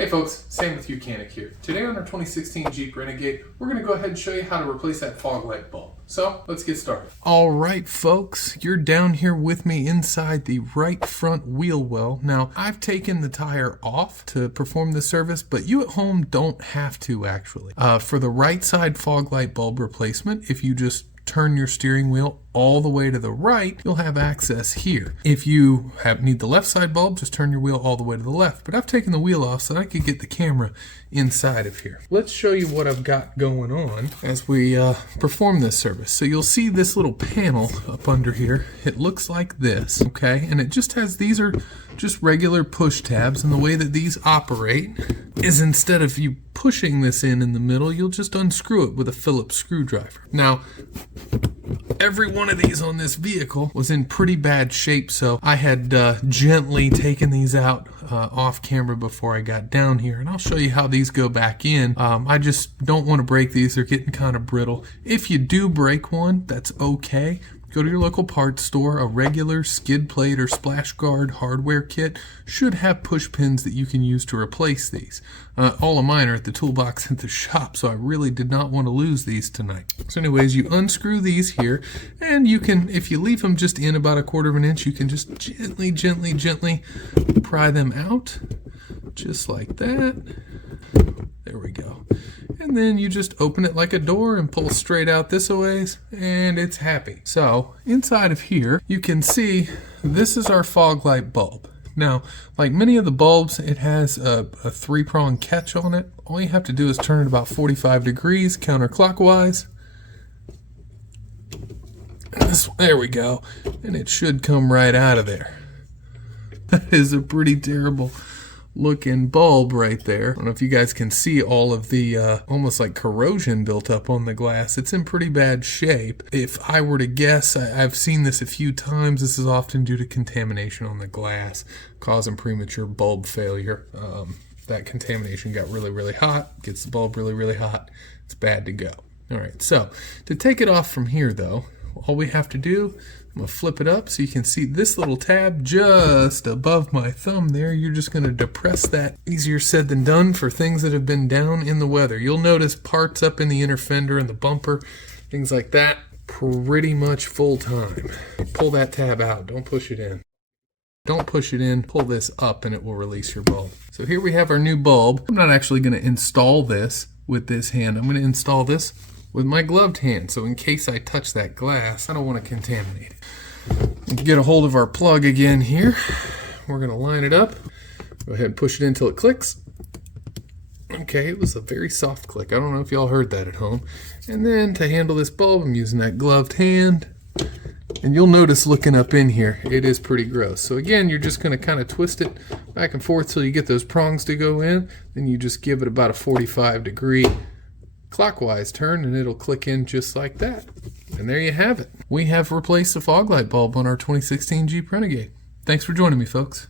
Hey folks, Sam with Mechanic here. Today on our 2016 Jeep Renegade, we're going to go ahead and show you how to replace that fog light bulb. So, let's get started. All right folks, you're down here with me inside the right front wheel well. Now, I've taken the tire off to perform the service, but you at home don't have to actually. For the right side fog light bulb replacement, if you just turn your steering wheel all the way to the right, you'll have access here. If you need the left side bulb, just turn your wheel all the way to the left. But I've taken the wheel off so that I could get the camera inside of here. Let's show you what I've got going on as we perform this service. So you'll see this little panel up under here. It looks like this, okay? And it just has, these are just regular push tabs, and the way that these operate is instead of you pushing this in the middle, you'll just unscrew it with a Phillips screwdriver. Now, every one of these on this vehicle was in pretty bad shape, so I had gently taken these out off camera before I got down here, and I'll show you how these go back in. I just don't want to break these. They're getting kind of brittle. If you do break one, that's okay. Go to your local parts store. A regular skid plate or splash guard hardware kit should have push pins that you can use to replace these. All of mine are at the toolbox at the shop, so I really did not want to lose these tonight. So anyways, you unscrew these here, and you can, if you leave them just in about 1/4 of an inch, you can just gently pry them out, just like that. There we go. And then you just open it like a door and pull straight out this a ways, and it's happy. So inside of here, you can see this is our fog light bulb. Now, like many of the bulbs, it has a 3-prong catch on it. All you have to do is turn it about 45 degrees counterclockwise. There we go. And it should come right out of there. That is a pretty terrible looking bulb right there. I don't know if you guys can see all of the almost like corrosion built up on the glass. It's in pretty bad shape. If I were to guess, I've seen this a few times. This is often due to contamination on the glass, causing premature bulb failure. That contamination got really hot, gets the bulb really hot. It's bad to go. All right, so to take it off from here though, all we have to do, I'm going to flip it up so you can see this little tab just above my thumb there. You're just going to depress that. Easier said than done for things that have been down in the weather. You'll notice parts up in the inner fender and the bumper, things like that, pretty much full time. Pull that tab out. Don't push it in. Don't push it in. Pull this up and it will release your bulb. So here we have our new bulb. I'm not actually going to install this with this hand. I'm going to install this with my gloved hand, so in case I touch that glass, I don't want to contaminate it. Get a hold of our plug again here. We're going to line it up. Go ahead and push it in until it clicks. Okay, it was a very soft click. I don't know if y'all heard that at home. And then to handle this bulb, I'm using that gloved hand. And you'll notice looking up in here, it is pretty gross. So again, you're just going to kind of twist it back and forth till you get those prongs to go in. Then you just give it about a 45-degree clockwise turn and it'll click in just like that. And there you have it. We have replaced the fog light bulb on our 2016 Jeep Renegade. Thanks for joining me, folks.